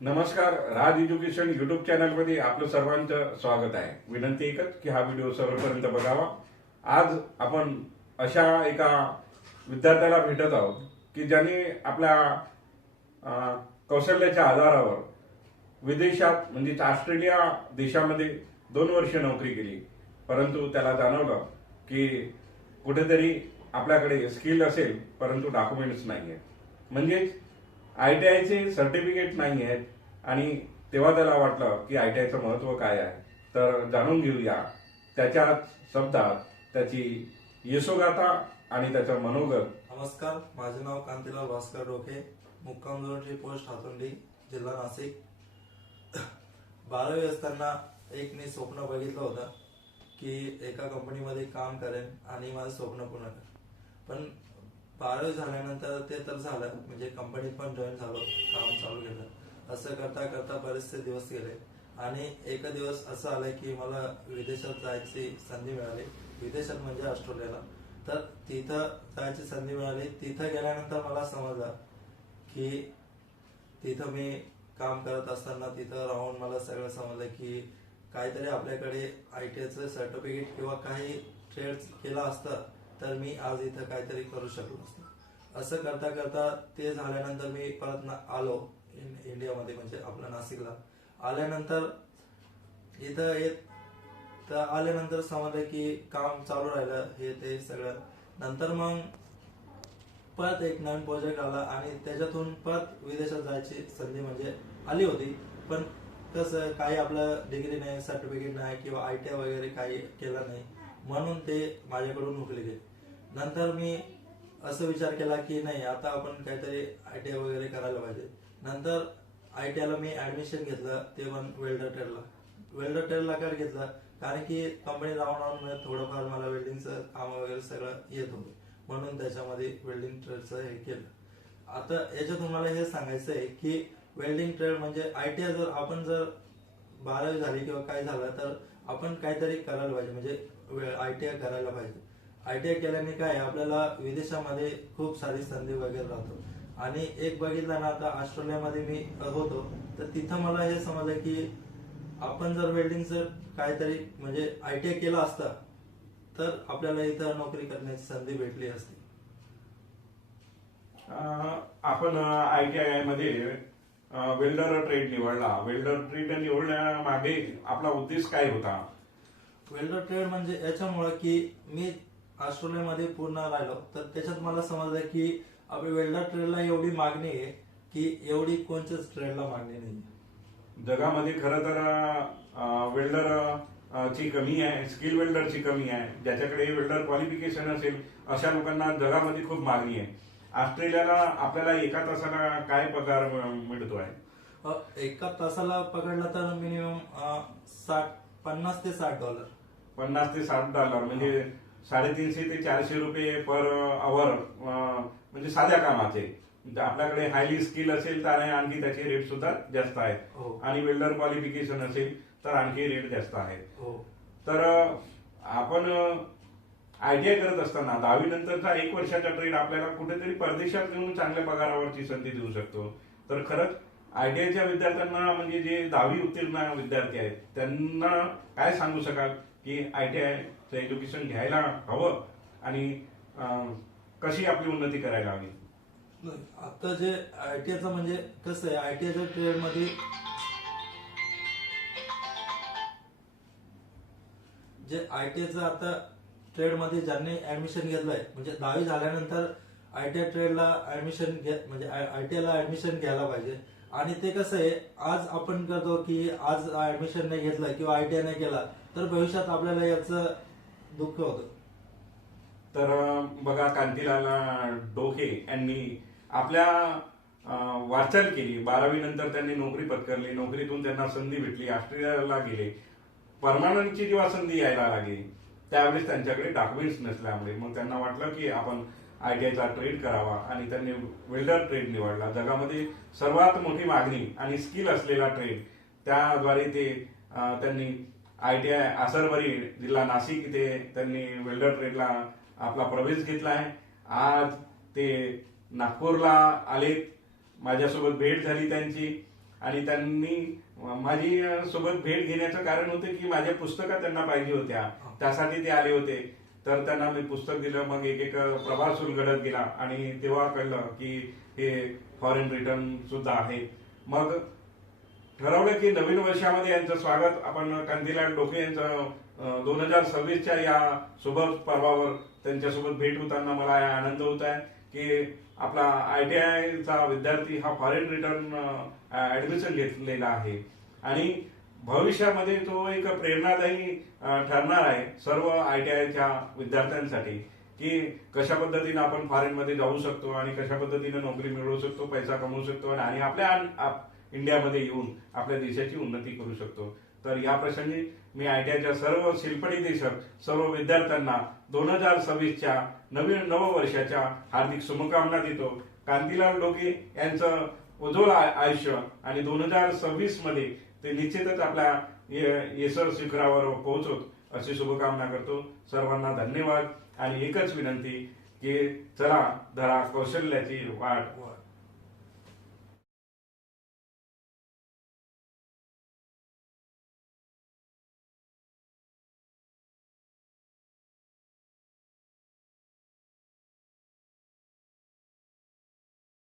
नमस्कार राज education YouTube चॅनलमध्ये आपलं सर्वांचं स्वागत आहे. विनंती एकच की हा व्हिडिओ सर्वपर्यंत बघावा. आज आपण अशा एका विद्यार्थ्याला भेटत आहोत की ज्याने आपल्या कौशल्याच्या आधारावर विदेशात म्हणजेच ऑस्ट्रेलिया देशामध्ये दोन वर्ष नोकरी केली. परंतु त्याला जाणवलं की कुठेतरी आपल्याकडे स्किल असेल परंतु डॉक्युमेंट्स नाही आहेत म्हणजेच आय टी आयचे सर्टिफिकेट नाही आहेत आणि तेव्हा त्याला वाटलं की आय टी आयचं महत्त्व काय आहे? तर जाणून घेऊया. त्याच्याच शब्दात त्याची यशोगाथा आणि त्याचं मनोगत. नमस्कार माझे नाव कांतीलाल भास्कर डोके मुक्काम जोडची पोस्ट हातोंडी जिल्हा नाशिक. बारावी असताना एक मी स्वप्न बघितलं होतं की एका कंपनीमध्ये काम करेन आणि माझं स्वप्न पूर्ण करेन. पण बारावी झाल्यानंतर ते तर झालं. म्हणजे कंपनीत पण जॉईन झालो काम चालू केलं. असं करता करता बरेचसे दिवस गेले. आणि एक दिवस असं आलं की मला विदेशात जायची संधी मिळाली. विदेशात म्हणजे ऑस्ट्रेलियाला. तर तिथं जायची संधी मिळाली. तिथं गेल्यानंतर मला समजलं की तिथं मी काम करत असताना तिथं राहून मला सगळं समजलं की काहीतरी आपल्याकडे आय टी आयचं सर्टिफिकेट किंवा काही ट्रेड केला असतं. तर मी आज इथं काहीतरी करू शकलो असतो. असं करता करता ते झाल्यानंतर मी परत आलो इंडियामध्ये म्हणजे आपल्या नाशिकला. आल्यानंतर इथं एक तर आल्यानंतर समजलं की काम चालू राहिलं हे ते सगळं. नंतर मग परत एक नवीन प्रोजेक्ट आला आणि त्याच्यातून परत विदेशात जायची संधी म्हणजे आली होती. पण कसं काही आपलं डिग्री नाही सर्टिफिकेट नाही किंवा आय टी आय वगैरे काही केलं नाही. म्हणून ते माझ्याकडून हुकले गेले. नंतर मी असं विचार केला की नाही आता आपण काहीतरी आय टी आय वगैरे करायला पाहिजे. नंतर आय टी आयला मी ऍडमिशन घेतलं ते पण वेल्डर ट्रेडला वेल्डर ट्रेडला काय घेतलं कारण की कंपनी राहून राहून थोडंफार मला वेल्डिंगचं काम वगैरे सगळं येत होतं. म्हणून त्याच्यामध्ये वेल्डिंग ट्रेडचं हे केलं. आता याच्यात मला हे सांगायचं आहे की वेल्डिंग ट्रेड म्हणजे आय टी आय जर आपण जर बारावी झाली किंवा काय झालं तर आपण काहीतरी करायला पाहिजे. म्हणजे आय टी आय करायला पाहिजे. आय टी आय केल्याने काय आपल्याला विदेशामध्ये खूप सारी संधी वगैरे राहतो. आणि एक बघितलं ना आता ऑस्ट्रेलियामध्ये मी होतो तर तिथं मला हे समजलं की आपण जर वेल्डिंगचं काहीतरी म्हणजे आय टी आय केलं असतं तर आपल्याला इथं नोकरी करण्याची संधी भेटली असती. आपण आय टी आयमध्ये वेल्डर ट्रेड निवडला. वेल्डर ट्रेड निवडण्यामागे आपला उद्देश काय होता? वेल्डर ट्रेड म्हणजे याच्यामुळं की मी ऑस्ट्रेलियामध्ये पूर्ण राहिलो. तर त्याच्यात मला समजलं की आपल्या वेल्डर ट्रेडला एवढी मागणी आहे की एवढी कोणत्याच ट्रेडला मागणी नाही जगामध्ये खरं तर वेल्डर ची कमी आहे स्किल वेल्डरची कमी आहे. ज्याच्याकडे वेल्डर क्वालिफिकेशन असेल अशा लोकांना जगामध्ये खूप मागणी आहे. ऑस्ट्रेलियाला आपल्याला एका तासाला काय पगार मिळ- मिळतो आहे एका तासाला पकडला तर मिनिमम साठ पन्नास ते साठ डॉलर. पन्नास ते साठ डॉलर म्हणजे साडेतीनशे ते चारशे रुपये पर आवर म्हणजे साध्या कामाचे. म्हणजे आपल्याकडे हायली स्किल असेल तर आणखी त्याचे रेट सुद्धा जास्त आहेत. हो. आणि वेल्डर क्वालिफिकेशन असेल तर आणखी रेट जास्त आहेत. हो. तर आपण आय टी आय करत असताना दहावी नंतरचा एक वर्षाचा ट्रेड आपल्याला कुठेतरी परदेशात नेऊन चांगल्या पगारावरची संधी देऊ शकतो. तर खरंच आय टी आयच्या विद्यार्थ्यांना म्हणजे जे दहावी उत्तीर्ण विद्यार्थी आहेत त्यांना काय सांगू शकाल? की आय टी आयचं एज्युकेशन घ्यायला हवं आणि कशी आपली उन्नती करायला हवी? आता जे आय टी आयचं म्हणजे कसं आहे आय टी आयच्या ट्रेडमध्ये जे आय टी आयचं आता ट्रेडमध्ये ज्यांनी ऍडमिशन घेतलंय म्हणजे दहावी झाल्यानंतर आय टी आय ट्रेडला ऍडमिशन घे म्हणजे आय टी आयला ऍडमिशन घ्यायला पाहिजे. आणि ते कसं आहे आज आपण करतो की आज ऍडमिशन नाही घेतलं किंवा आय टी आय नाही केला तर भविष्यात आपल्याला याचं दुःख होतं. तर बघा कांतीलाल डोके यांनी आपल्या वाचन केली. बारावी नंतर त्यांनी नोकरी पत्करली. नोकरीतून त्यांना संधी भेटली. ऑस्ट्रेलियाला गेले. परमानंटची जेव्हा संधी यायला लागली त्यावेळेस त्यांच्याकडे डॉक्युमेंट्स नसल्यामुळे मग त्यांना वाटलं की आपण आय टी आयचा ट्रेड करावा आणि त्यांनी वेल्डर ट्रेड निवडला. जगामध्ये सर्वात मोठी मागणी आणि स्किल असलेला ट्रेड त्याद्वारे ते त्यांनी आय टी आय आसरवरी जिल्हा नाशिक इथे त्यांनी वेल्डर ट्रेडला आपला प्रवेश घेतला आहे. आज ते नागपूरला आलेत. माझ्यासोबत भेट झाली त्यांची. आणि त्यांनी माझी सोबत भेट घेण्याचं कारण होतं की माझ्या पुस्तकं त्यांना पाहिजे होत्या. त्यासाठी ते आले होते. तर त्यांना मी पुस्तक दिलं. मग एक एक प्रवास उलगडत गेला. आणि तेव्हा कळलं की हे फॉरेन रिटर्न सुद्धा आहे. मग ठरवलं की नवीन वर्षामध्ये यांचं स्वागत. आपण कांतीलाल डोके यांचं दोन हजार सव्वीसच्या या शुभ पर्वावर त्यांच्यासोबत भेट होताना मला आनंद होत आहे की आपला आय टी आयचा विद्यार्थी हा फॉरेन रिटर्न ऍडमिशन घेतलेला आहे. आणि भविष्यामध्ये तो एक प्रेरणादायी ठरणार आहे सर्व आय टी आयच्या विद्यार्थ्यांसाठी की कशा पद्धतीने आपण फॉरेनमध्ये जाऊ शकतो आणि कशा पद्धतीने नोकरी मिळवू शकतो पैसा कमवू शकतो आणि आपल्या इंडियामध्ये येऊन आपल्या देशाची उन्नती करू शकतो. तर या प्रसंगी मी आयटीआयच्या सर्व शिल्पणी देशक सर्व विद्यार्थ्यांना दोन हजार सव्वीसच्या नवीन नववर्षाच्या हार्दिक शुभकामना देतो. कांतीलाल डोके यांचं उज्ज्वल आयुष्य आणि दोन हजार सव्वीसमध्ये ते निश्चितच आपल्या येसर शिखरावर पोहोचत अशी शुभकामना करतो. सर्वांना धन्यवाद आणि एकच विनंती की चला धरा कौशल्याची वाट